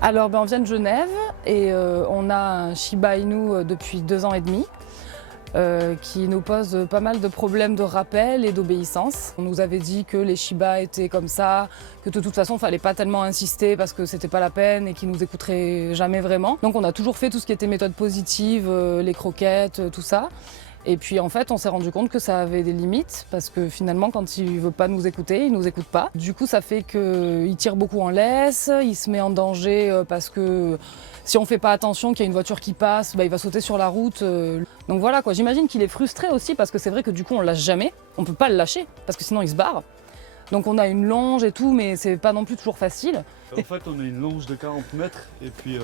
Alors, on vient de Genève et on a un Shiba Inu depuis 2 ans et demi qui nous pose pas mal de problèmes de rappel et d'obéissance. On nous avait dit que les Shiba étaient comme ça, que de toute façon il ne fallait pas tellement insister parce que c'était pas la peine et qu'ils nous écouteraient jamais vraiment. Donc on a toujours fait tout ce qui était méthode positive, les croquettes, tout ça. Et puis en fait, on s'est rendu compte que ça avait des limites parce que finalement, quand il veut pas nous écouter, il nous écoute pas. Du coup, ça fait qu'il tire beaucoup en laisse, il se met en danger parce que si on fait pas attention, qu'il y a une voiture qui passe, il va sauter sur la route. Donc voilà quoi. J'imagine qu'il est frustré aussi parce que c'est vrai que du coup, on lâche jamais. On peut pas le lâcher parce que sinon il se barre. Donc on a une longe et tout, mais c'est pas non plus toujours facile. En fait, on a une longe de 40 mètres et puis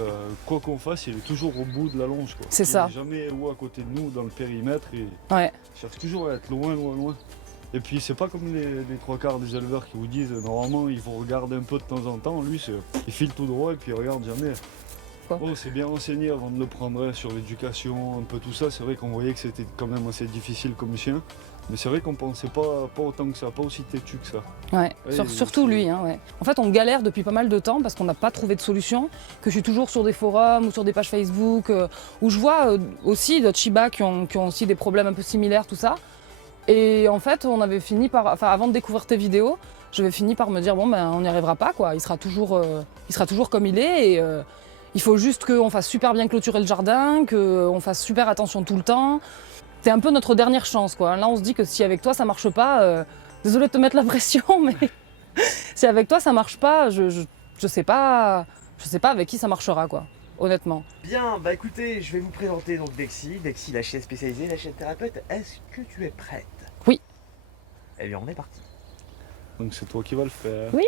quoi qu'on fasse, il est toujours au bout de la longe. C'est ça. Il n'est jamais ou à côté de nous dans le périmètre et Ouais. il cherche toujours à être loin, loin, loin. Et puis c'est pas comme les 3/4 des éleveurs qui vous disent normalement il faut regarder un peu de temps en temps. Lui, il file tout droit et puis il regarde jamais. Bon, c'est bien renseigné avant de le prendre sur l'éducation, un peu tout ça. C'est vrai qu'on voyait que c'était quand même assez difficile comme chien. Mais c'est vrai qu'on pensait pas autant que ça, pas aussi têtu que ça. Ouais, surtout lui. Hein, ouais. En fait, on galère depuis pas mal de temps parce qu'on n'a pas trouvé de solution, que je suis toujours sur des forums ou sur des pages Facebook, où je vois aussi d'autres Shiba qui ont aussi des problèmes un peu similaires, tout ça. Et en fait, on avait fini par, avant de découvrir tes vidéos, j'avais fini par me dire, bon, on n'y arrivera pas, quoi. Il sera toujours comme il est. Et, il faut juste qu'on fasse super bien clôturer le jardin, qu'on fasse super attention tout le temps. C'est un peu notre dernière chance, quoi. Là, on se dit que si avec toi ça marche pas, désolée de te mettre la pression, mais si avec toi ça marche pas, je sais pas avec qui ça marchera, quoi. Honnêtement. Bien, bah écoutez, je vais vous présenter donc Dexy, la chienne spécialisée, la chienne thérapeute. Est-ce que tu es prête? Oui. Eh bien, on est parti. Donc c'est toi qui vas le faire. Oui.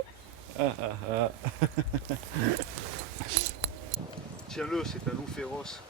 Tiens-le, c'est un loup féroce.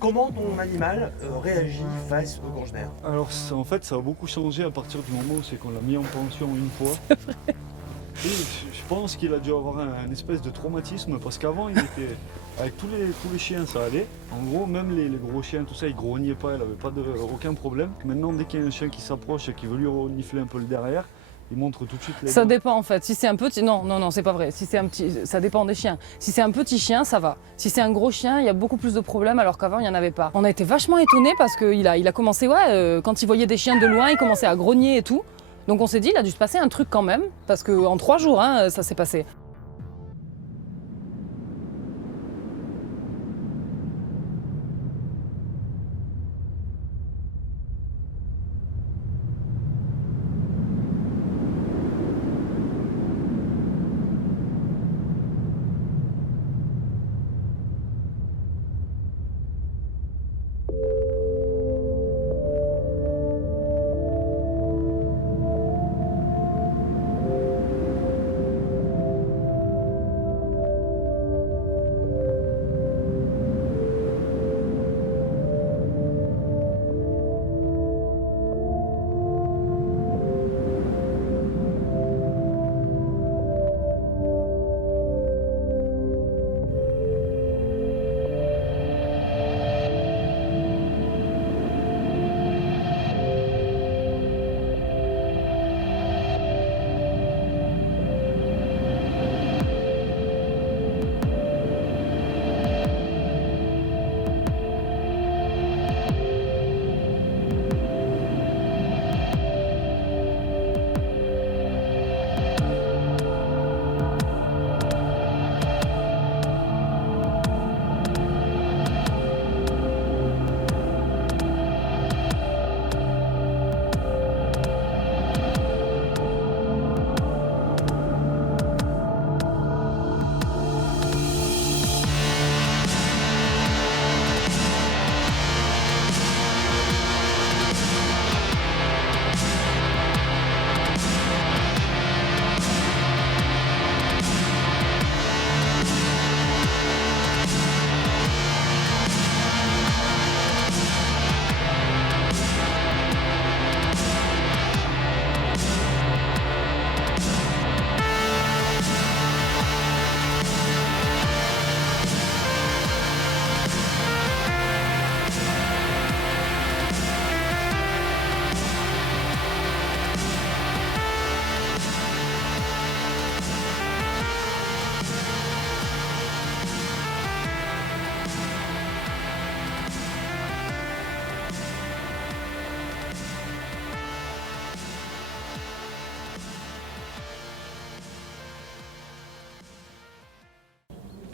Comment ton animal réagit face au congénère? Alors en fait ça a beaucoup changé à partir du moment où c'est qu'on l'a mis en pension une fois. Et je pense qu'il a dû avoir un espèce de traumatisme parce qu'avant il était avec tous les chiens ça allait. En gros même les gros chiens tout ça il grognait pas, il avait aucun problème. Maintenant dès qu'il y a un chien qui s'approche et qui veut lui renifler un peu le derrière, il montre tout de suite les Ça dents. dépend en fait. Si c'est un petit, non, c'est pas vrai. Si c'est un petit, ça dépend des chiens. Si c'est un petit chien, ça va. Si c'est un gros chien, il y a beaucoup plus de problèmes alors qu'avant il y en avait pas. On a été vachement étonnés parce qu'il a commencé, quand il voyait des chiens de loin, il commençait à grogner et tout. Donc on s'est dit, il a dû se passer un truc quand même parce qu'en 3 jours, ça s'est passé.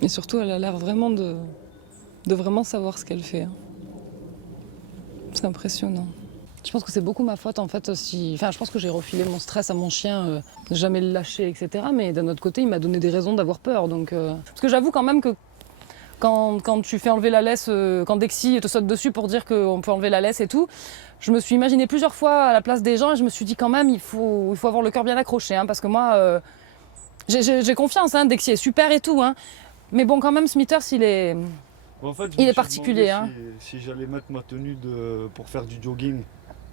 Et surtout, elle a l'air vraiment de vraiment savoir ce qu'elle fait. Hein. C'est impressionnant. Je pense que c'est beaucoup ma faute en fait aussi. Enfin, je pense que j'ai refilé mon stress à mon chien, de jamais le lâcher, etc. Mais d'un autre côté, il m'a donné des raisons d'avoir peur. Donc, parce que j'avoue quand même que quand tu fais enlever la laisse, quand Dexy te saute dessus pour dire qu'on peut enlever la laisse et tout, je me suis imaginé plusieurs fois à la place des gens et je me suis dit quand même, il faut avoir le cœur bien accroché. Hein, parce que moi, j'ai confiance, hein, Dexy est super et tout. Hein, mais bon, quand même, Smithers, il est particulier. Hein. Si j'allais mettre ma tenue pour faire du jogging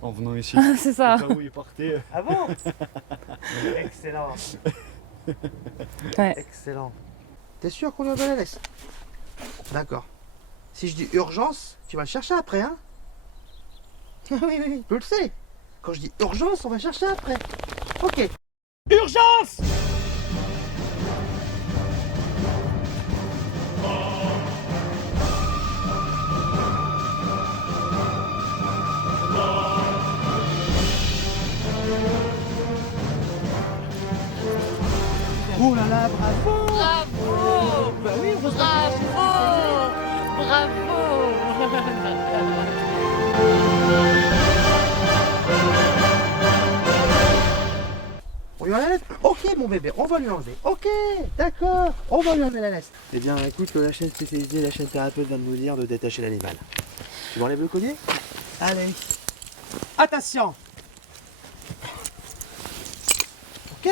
en venant ici. C'est ça. Au cas où il partait. Ah bon? Excellent. Ouais. Excellent. T'es sûr qu'on lui envoie la laisse? D'accord. Si je dis urgence, tu vas le chercher après, hein? Oui, oui, je le sais. Quand je dis urgence, on va chercher après. Ok. Urgence! Oh là là, bravo! Bravo! Bah oui, on lui enlève la laisse? Ok mon bébé, on va lui enlever. Ok, d'accord, on va lui enlever la laisse. Eh bien écoute, la chaîne spécialisée, la chaîne thérapeute vient de nous dire de détacher l'animal. Tu m'enlèves le collier? Allez. Attention. Ok.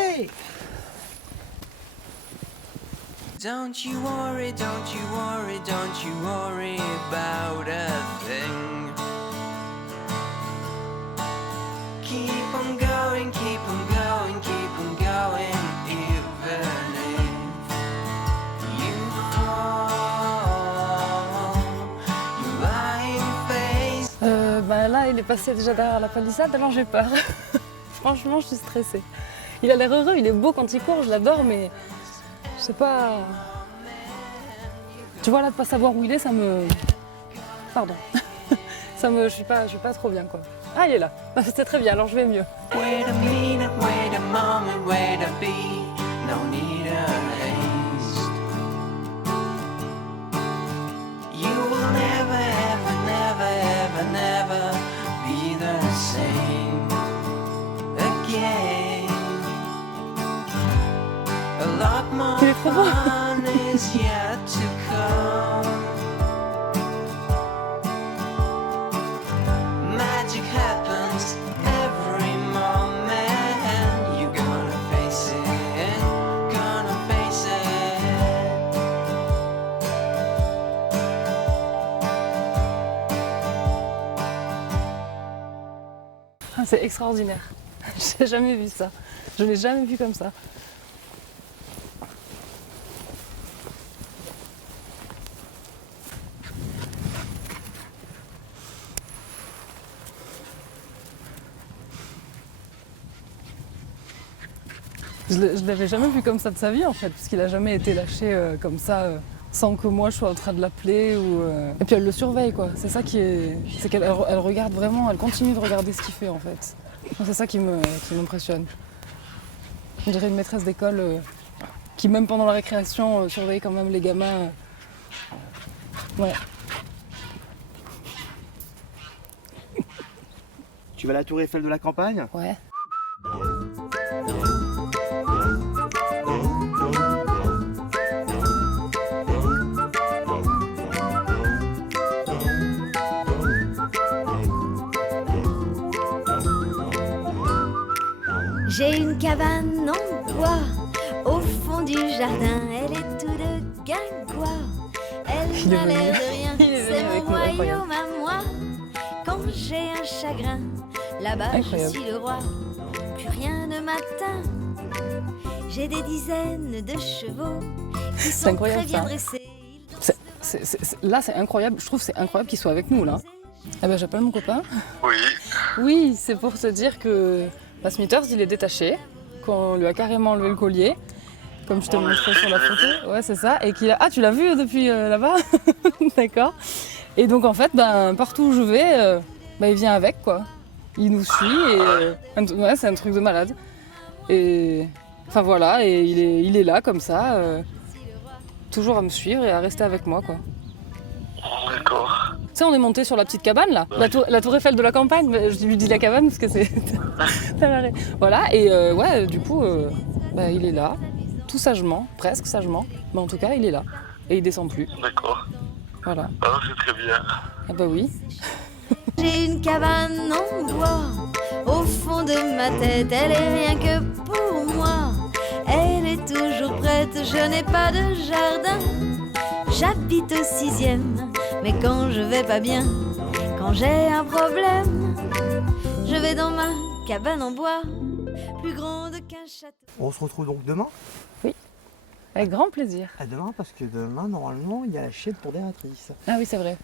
Don't you worry, don't you worry, don't you worry about a thing. Keep on going, keep on going, keep on going, even if you fall, you lying face. Là, il est passé déjà derrière la palissade, alors j'ai peur. Franchement, je suis stressée. Il a l'air heureux, il est beau quand il court, je l'adore, mais je sais pas. Tu vois, là, de pas savoir où il est, ça me. Pardon. Je suis pas trop bien, quoi. Ah, il est là. C'est très bien, alors je vais mieux. Wait a minute, wait a moment, wait a beat, no need a haste. You will never, ever, never, ever, never be the same again. A lot more Il est trop beau. fun is yet to come. Magic happens every moment. You're gonna face it, gonna face it. Ah, c'est extraordinaire. J'ai jamais vu ça. Je l'ai jamais vu comme ça. Je l'avais jamais vu comme ça de sa vie en fait, parce qu'il a jamais été lâché comme ça, sans que moi je sois en train de l'appeler. Et puis elle le surveille quoi, c'est ça qui est. C'est qu'elle elle regarde vraiment, elle continue de regarder ce qu'il fait en fait. C'est ça qui m'impressionne. On dirait une maîtresse d'école qui même pendant la récréation surveille quand même les gamins. Ouais. Tu vas à la tour Eiffel de la campagne? Ouais. J'ai une cabane en bois au fond du jardin, elle est toute de guingois. Elle Il est n'a l'air venu. de rien, Il est venu c'est avec mon nous, incroyable. royaume à moi. Quand j'ai un chagrin, là-bas je Incroyable. suis le roi, plus rien ne m'atteint. J'ai des dizaines de chevaux qui sont incroyable, très bien ça. dressés. Là c'est incroyable, je trouve que c'est incroyable qu'il soit avec nous là. Eh ben j'appelle mon copain. Oui, Oui, c'est pour te dire que Smithers il est détaché, qu'on lui a carrément enlevé le collier, comme je te Oh, mais montrais je sur la l'ai photo. vu. Ouais c'est ça, et qu'il a. Ah tu l'as vu depuis là-bas? D'accord. Et donc en fait, partout où je vais, il vient avec quoi. Il nous suit et ouais, c'est un truc de malade. Et enfin voilà, et il est là comme ça. toujours à me suivre et à rester avec moi, quoi. D'accord. Tu sais, on est monté sur la petite cabane là, la tour Eiffel de la campagne, mais je lui dis la cabane parce que c'est... T'as marré. Voilà, et ouais, du coup, il est là, tout sagement, presque sagement, mais en tout cas, il est là. Et il descend plus. D'accord. Voilà. Ah, c'est très bien. Ah bah oui. J'ai une cabane en bois au fond de ma tête, elle est rien que pour moi. Elle est toujours prête, je n'ai pas de jardin. J'habite au 6e, mais quand je vais pas bien, quand j'ai un problème, je vais dans ma cabane en bois, plus grande qu'un château. On se retrouve donc demain. Avec grand plaisir. À demain, parce que demain, normalement, il y a la chaîne pour dératrice. Ah oui, c'est vrai.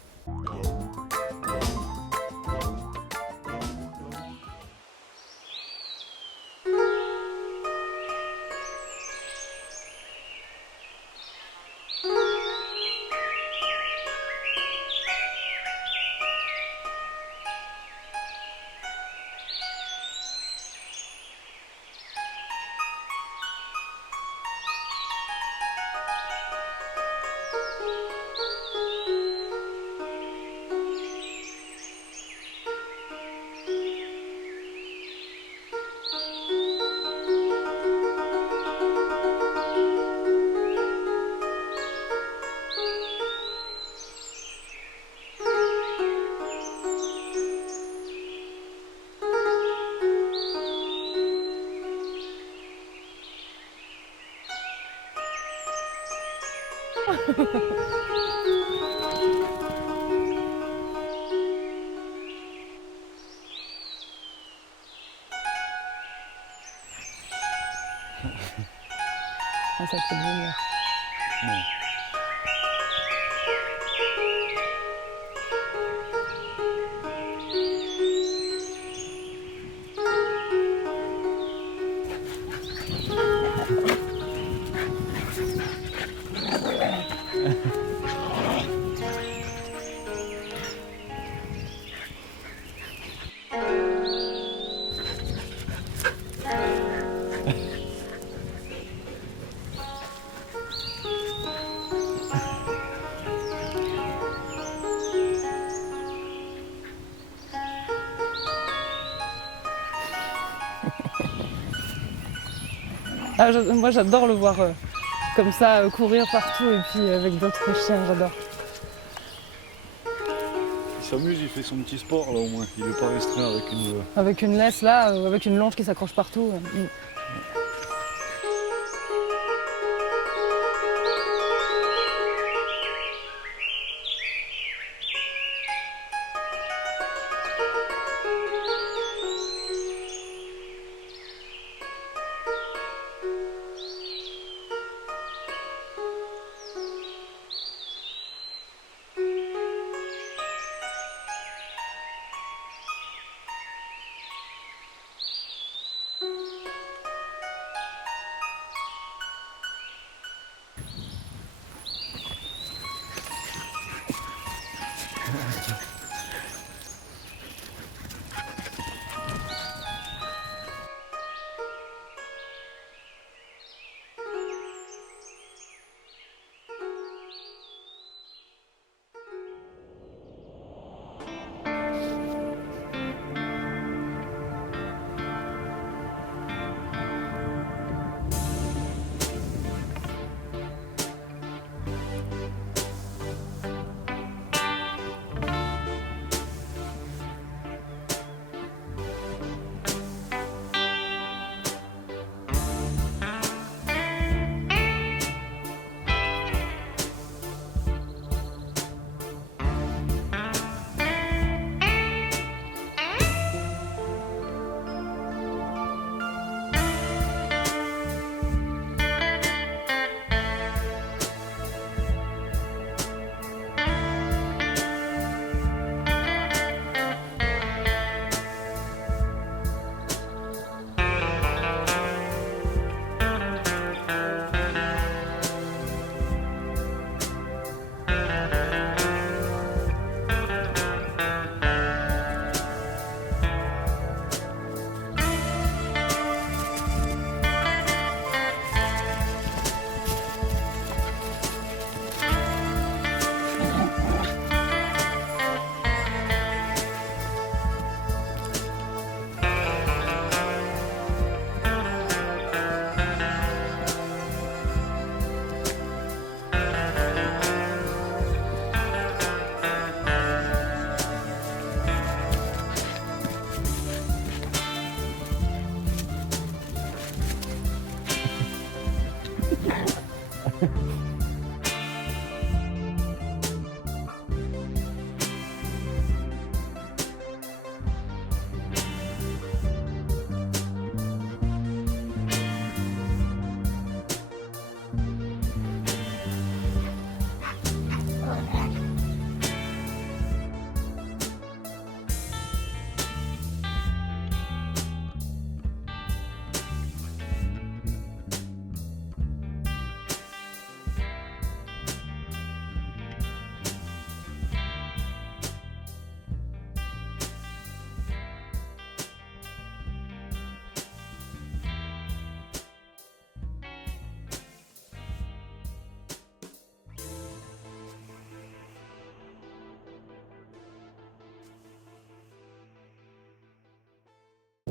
Ah, ça peut venir. Non. Ah, moi j'adore le voir comme ça, courir partout et puis avec d'autres chiens, j'adore. Il s'amuse, il fait son petit sport là au moins. Il n'est pas restreint avec une. Avec une laisse là, avec une longe qui s'accroche partout.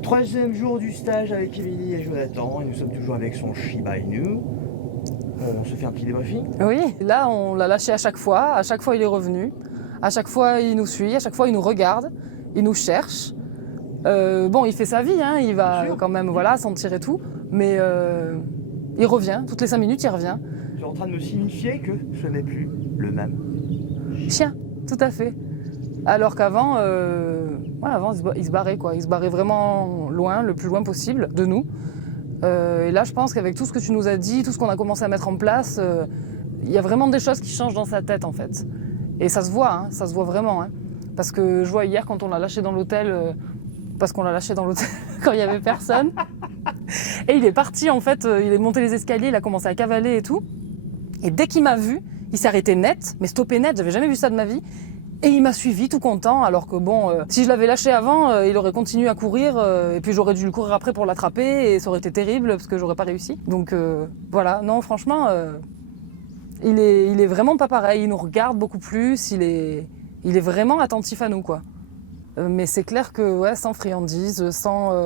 Troisième jour du stage avec Émilie et Jonathan, et nous sommes toujours avec son Shiba Inu. On se fait un petit débriefing. Oui, là on l'a lâché à chaque fois il est revenu, à chaque fois il nous suit, à chaque fois il nous regarde, il nous cherche. Bon, il fait sa vie, hein, il va quand même sentir et tout, mais il revient, toutes les 5 minutes il revient. Tu es en train de me signifier que ce n'est plus le même Chien, tout à fait. Alors qu'avant, avant il se barrait quoi, il se barrait vraiment loin, le plus loin possible de nous. Et là je pense qu'avec tout ce que tu nous as dit, tout ce qu'on a commencé à mettre en place, il y a vraiment des choses qui changent dans sa tête en fait. Et ça se voit, hein, ça se voit vraiment. Hein. Parce que je vois hier quand on l'a lâché dans l'hôtel, parce qu'on l'a lâché dans l'hôtel quand il n'y avait personne. Et il est parti en fait, il est monté les escaliers, il a commencé à cavaler et tout. Et dès qu'il m'a vu, il s'est arrêté net, mais stoppé net, j'avais jamais vu ça de ma vie. Et il m'a suivi tout content, alors que bon, si je l'avais lâché avant, il aurait continué à courir, et puis j'aurais dû le courir après pour l'attraper, et ça aurait été terrible, parce que j'aurais pas réussi. Donc voilà, non franchement, il est vraiment pas pareil, il nous regarde beaucoup plus, il est vraiment attentif à nous quoi. Mais c'est clair que ouais, sans friandises, sans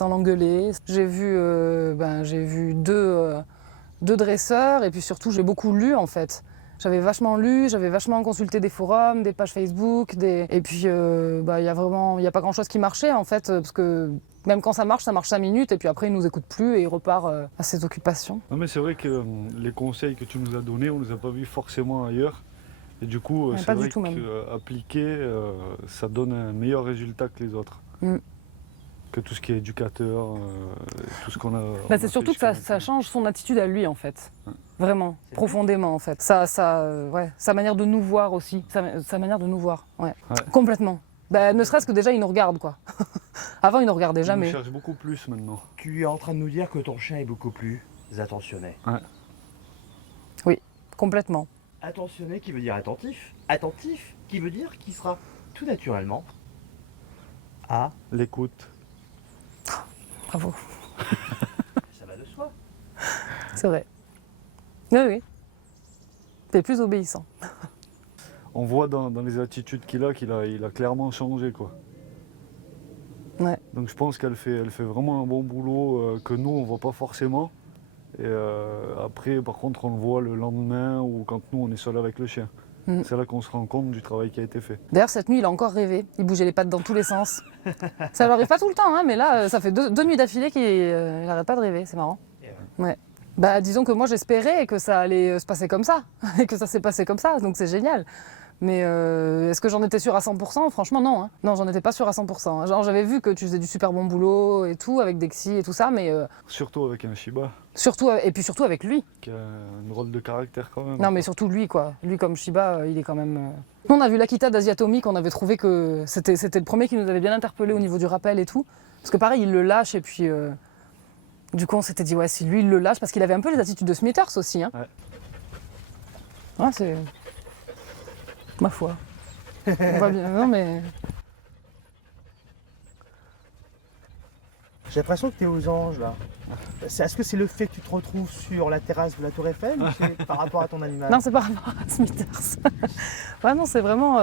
l'engueuler. J'ai vu deux dresseurs, et puis surtout j'ai beaucoup lu en fait. J'avais vachement lu, j'avais vachement consulté des forums, des pages Facebook, et puis il y a pas grand chose qui marchait en fait, parce que même quand ça marche 5 minutes, et puis après il nous écoute plus et il repart à ses occupations. Non mais c'est vrai que les conseils que tu nous as donnés, on ne les a pas vus forcément ailleurs. Et du coup, c'est vrai qu'appliquer, ça donne un meilleur résultat que les autres. Que tout ce qui est éducateur, tout ce qu'on a... c'est surtout que ça change son attitude à lui en fait. Vraiment, profondément en fait. Sa manière de nous voir aussi. Sa manière de nous voir, ouais. Complètement. Ne serait-ce que déjà il nous regarde quoi. Avant il nous regardait jamais. Il nous cherche beaucoup plus maintenant. Tu es en train de nous dire que ton chien est beaucoup plus attentionné. Ouais. Oui, complètement. Attentionné qui veut dire attentif. Attentif qui veut dire qu'il sera tout naturellement à l'écoute. Bravo. Ça va de soi. C'est vrai. Oui. T'es plus obéissant. On voit dans les attitudes qu'il a clairement changé quoi. Ouais. Donc je pense qu'elle fait vraiment un bon boulot que nous on voit pas forcément. Et après par contre on le voit le lendemain ou quand nous on est seul avec le chien. C'est là qu'on se rend compte du travail qui a été fait. D'ailleurs cette nuit il a encore rêvé, il bougeait les pattes dans tous les sens. Ça lui arrive pas tout le temps, hein, mais là ça fait deux nuits d'affilée qu'il n'arrête pas de rêver, c'est marrant. Ouais. Disons que moi j'espérais que ça allait se passer comme ça, et que ça s'est passé comme ça, donc c'est génial. Mais est-ce que j'en étais sûre à 100%? Franchement non, hein. Non, j'en étais pas sûre à 100%. Hein. Genre j'avais vu que tu faisais du super bon boulot et tout, avec Dexy et tout ça, mais... Surtout avec un Shiba. Surtout avec lui. Qui a un drôle de caractère quand même. Non mais surtout lui quoi. Lui comme Shiba, il est quand même... Nous on a vu l'Akita d'Asiatomique, on avait trouvé que c'était le premier qui nous avait bien interpellé au niveau du rappel et tout. Parce que pareil, il le lâche et puis... Du coup on s'était dit ouais, si lui il le lâche, parce qu'il avait un peu les attitudes de Smithers aussi. Hein. Ouais, c'est... Ma foi. On va bien, non mais... J'ai l'impression que tu es aux anges là. Est-ce que c'est le fait que tu te retrouves sur la terrasse de la Tour Eiffel ou c'est par rapport à ton animal? Non, c'est par rapport à Smithers. Ouais, non, c'est vraiment...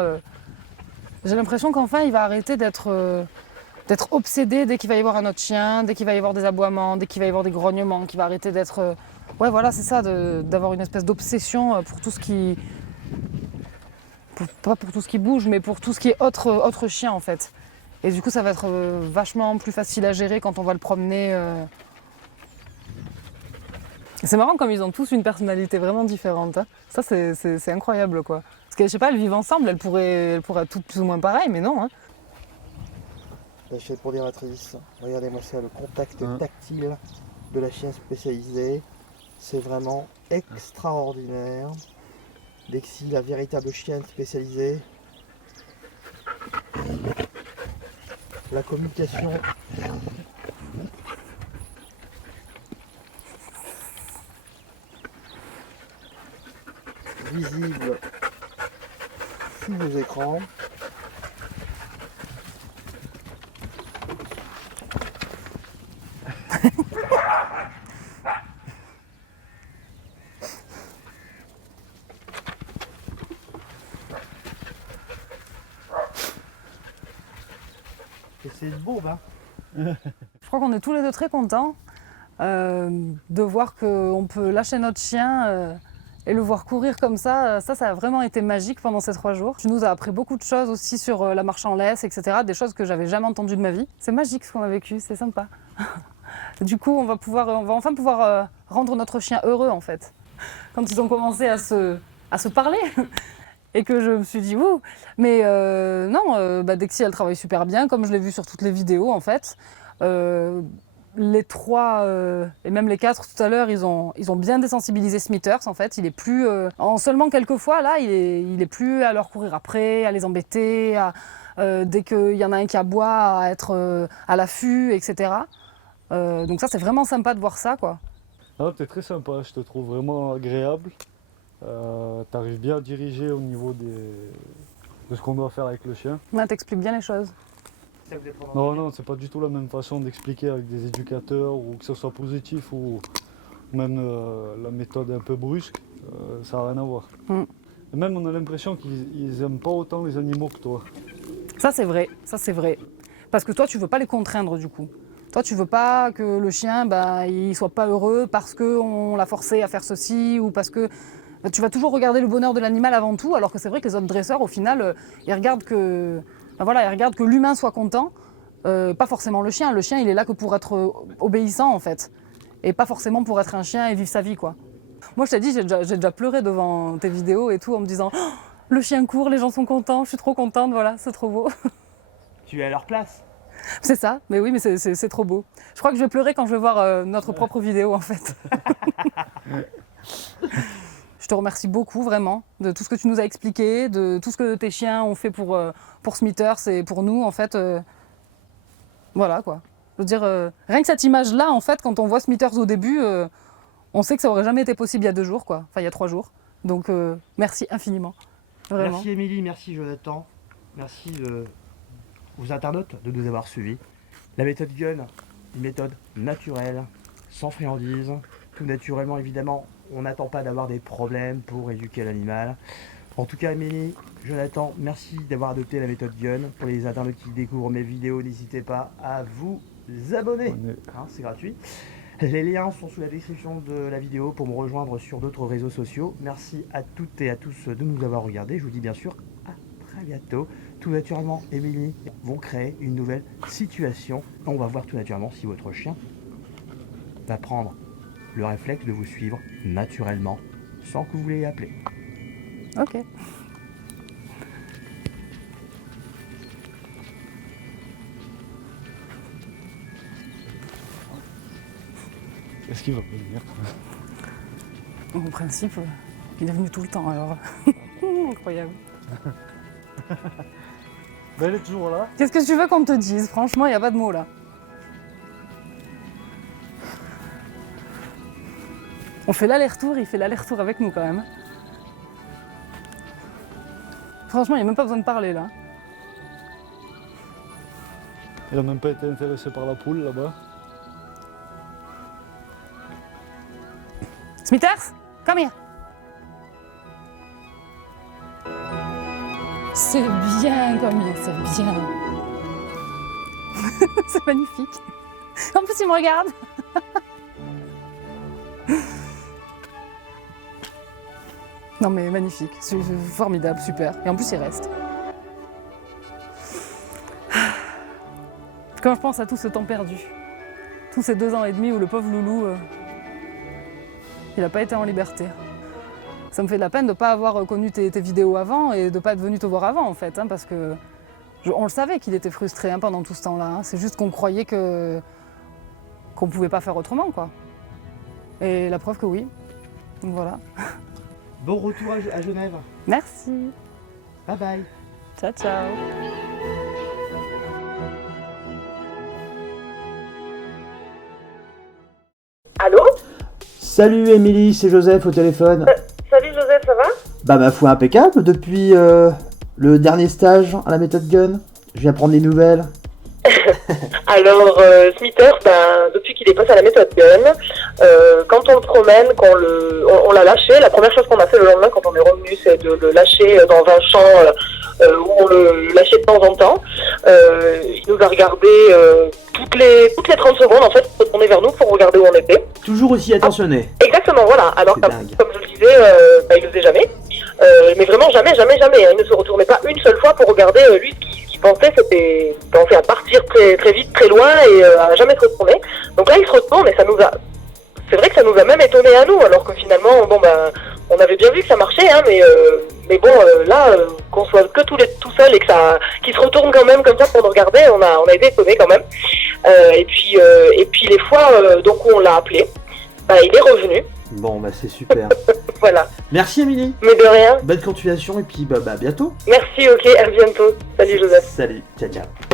J'ai l'impression qu'enfin il va arrêter d'être obsédé dès qu'il va y avoir un autre chien, dès qu'il va y avoir des aboiements, dès qu'il va y avoir des grognements, qu'il va arrêter d'être... Ouais, voilà, c'est ça, d'avoir une espèce d'obsession pour tout ce qui... Pas pour tout ce qui bouge, mais pour tout ce qui est autre chien en fait. Et du coup ça va être vachement plus facile à gérer quand on va le promener. C'est marrant comme ils ont tous une personnalité vraiment différente. Hein. Ça, c'est incroyable, quoi. Parce que, je sais pas, elles vivent ensemble, elles pourraient être toutes plus ou moins pareilles, mais non. Hein. La chaîne pondératrice. Regardez-moi ça, le contact Hein. tactile de la chienne spécialisée. C'est vraiment extraordinaire. Lexi, la véritable chienne spécialisée. La communication. Visible sous vos écrans. Et c'est une bombe, hein. Je crois qu'on est tous les deux très contents de voir qu'on peut lâcher notre chien et le voir courir comme ça. Ça a vraiment été magique pendant ces 3 jours. Tu nous as appris beaucoup de choses aussi sur la marche en laisse, etc. Des choses que j'avais jamais entendues de ma vie. C'est magique ce qu'on a vécu, c'est sympa. Du coup, on va enfin pouvoir rendre notre chien heureux en fait. Quand ils ont commencé à se parler. Et que je me suis dit, ouh, mais non, Dexy, elle travaille super bien, comme je l'ai vu sur toutes les vidéos, en fait. Les 3, et même les 4 tout à l'heure, ils ont bien désensibilisé Smithers, en fait. Il est plus, en seulement quelques fois, là, il est plus à leur courir après, à les embêter, dès qu'il y en a un qui aboie, à être à l'affût, etc. Donc ça, c'est vraiment sympa de voir ça, quoi. Ah, t'es très sympa, je te trouve vraiment agréable. T'arrives bien à diriger au niveau de ce qu'on doit faire avec le chien. Ouais, t'expliques bien les choses. Non, c'est pas du tout la même façon d'expliquer avec des éducateurs, ou que ce soit positif ou même la méthode un peu brusque, ça n'a rien à voir. Mm. Et même on a l'impression qu'ils aiment pas autant les animaux que toi. Ça c'est vrai. Parce que toi tu veux pas les contraindre du coup. Toi tu veux pas que le chien il soit pas heureux parce qu'on l'a forcé à faire ceci ou parce que tu vas toujours regarder le bonheur de l'animal avant tout, alors que c'est vrai que les autres dresseurs au final ils regardent que l'humain soit content, pas forcément le chien. Le chien il est là que pour être obéissant en fait, et pas forcément pour être un chien et vivre sa vie quoi. Moi je t'ai dit j'ai déjà pleuré devant tes vidéos et tout en me disant oh, le chien court, les gens sont contents, je suis trop contente, voilà, c'est trop beau. Tu es à leur place. C'est ça, mais oui, mais c'est trop beau. Je crois que je vais pleurer quand je vais voir notre propre vidéo en fait. Je te remercie beaucoup vraiment de tout ce que tu nous as expliqué, de tout ce que tes chiens ont fait pour Smithers et pour nous en fait. Voilà quoi. Je veux dire, rien que cette image-là en fait, quand on voit Smithers au début, on sait que ça aurait jamais été possible il y a 2 jours quoi, enfin il y a 3 jours. Donc merci infiniment, vraiment. Merci Émilie, merci Jonathan, merci aux internautes de nous avoir suivis. La méthode Gun, une méthode naturelle, sans friandises, tout naturellement évidemment. On n'attend pas d'avoir des problèmes pour éduquer l'animal. En tout cas, Émilie, Jonathan, merci d'avoir adopté la méthode Gun. Pour les internautes qui découvrent mes vidéos, n'hésitez pas à vous abonner. Hein, c'est gratuit. Les liens sont sous la description de la vidéo pour me rejoindre sur d'autres réseaux sociaux. Merci à toutes et à tous de nous avoir regardés. Je vous dis bien sûr à très bientôt. Tout naturellement, Émilie vont créer une nouvelle situation. On va voir tout naturellement si votre chien va prendre le réflexe de vous suivre naturellement sans que vous l'ayez appelé. Ok. Est-ce qu'il va venir? En principe, il est venu tout le temps alors. Incroyable. Ben, elle est toujours là. Qu'est-ce que tu veux qu'on te dise? Franchement, il n'y a pas de mots là. On fait l'aller-retour, il fait l'aller-retour avec nous quand même. Franchement, il n'y a même pas besoin de parler là. Il a même pas été intéressé par la poule là-bas. Smithers, come here. C'est bien comme il, c'est bien. C'est magnifique. En plus, il me regarde. Non mais magnifique, c'est formidable, super. Et en plus, il reste. Quand je pense à tout ce temps perdu, tous ces 2 ans et demi où le pauvre loulou Il n'a pas été en liberté. Ça me fait de la peine de ne pas avoir connu tes vidéos avant et de ne pas être venu te voir avant en fait, hein, parce que on le savait qu'il était frustré hein, pendant tout ce temps-là. Hein. C'est juste qu'on croyait qu'on ne pouvait pas faire autrement, quoi. Et la preuve que oui. Donc voilà. Bon retour à Genève. Merci. Bye bye. Ciao, ciao. Allô? Salut Émilie, c'est Joseph au téléphone. Salut Joseph, ça va? Bah ma foi impeccable, depuis le dernier stage à la méthode Gun, je viens prendre des nouvelles. Alors, Smithers, depuis qu'il est passé à la méthode Gun, quand on le promène, on l'a lâché, la première chose qu'on a fait le lendemain quand on est revenu, c'est de le lâcher dans un champ où on le lâchait de temps en temps. Il nous a regardé toutes les 30 secondes, en fait, pour retourner vers nous pour regarder où on était. Toujours aussi attentionné. Exactement, voilà. Alors, C'est dingue. comme je le disais, il le faisait jamais. Mais vraiment jamais, jamais, jamais. Il ne se retournait pas une seule fois pour regarder lui ce qu'il pensait, c'était penser à partir très, très vite, très loin et à jamais se retourner. Donc là, il se retourne et c'est vrai que ça nous a même étonné à nous, alors que finalement, on avait bien vu que ça marchait, hein, mais bon, là, qu'on soit que tout seul et qu'il se retourne quand même comme ça pour nous regarder, on a été étonnés quand même. Et puis les fois donc où on l'a appelé, il est revenu. Bon bah c'est super. Voilà. Merci Émilie. Mais de rien. Bonne continuation et puis bah bientôt. Merci, ok, à bientôt. Salut Joseph. Salut, ciao ciao.